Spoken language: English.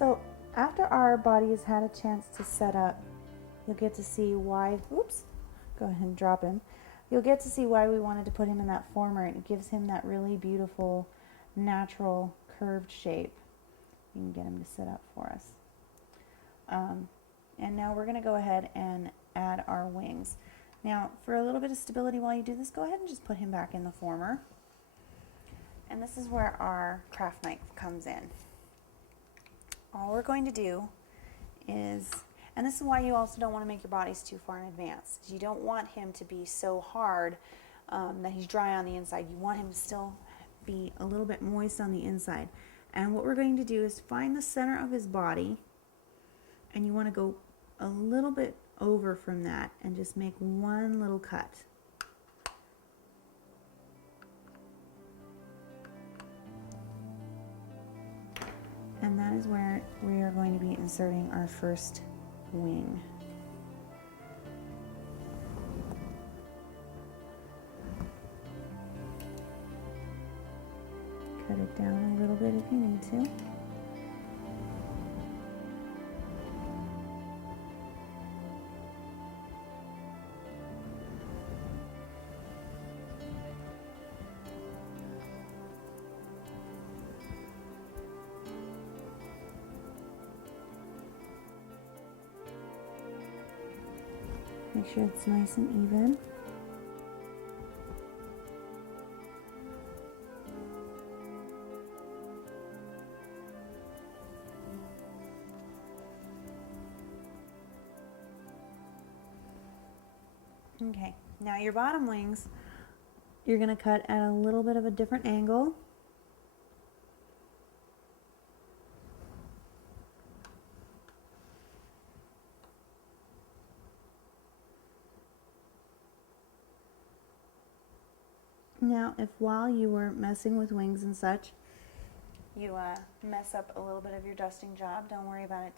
So after our body has had a chance to set up, you'll get to see why, oops, go ahead and drop him. You'll get to see why we wanted to put him in that former. It gives him that really beautiful, natural, curved shape. You can get him to sit up for us. And now we're going to go ahead and add our wings. Now, for a little bit of stability while you do this, go ahead and just put him back in the former. And this is where our craft knife comes in. All we're going to do is, and this is why you also don't want to make your bodies too far in advance. You don't want him to be so hard that he's dry on the inside. You want him to still be a little bit moist on the inside. And what we're going to do is find the center of his body, and you want to go a little bit over from that and just make one little cut. And that is where we are going to be inserting our first wing. Cut it down a little bit if you need to. Make sure it's nice and even. Okay, now your bottom wings, you're going to cut at a little bit of a different angle. Now, if while you were messing with wings and such, you mess up a little bit of your dusting job, don't worry about it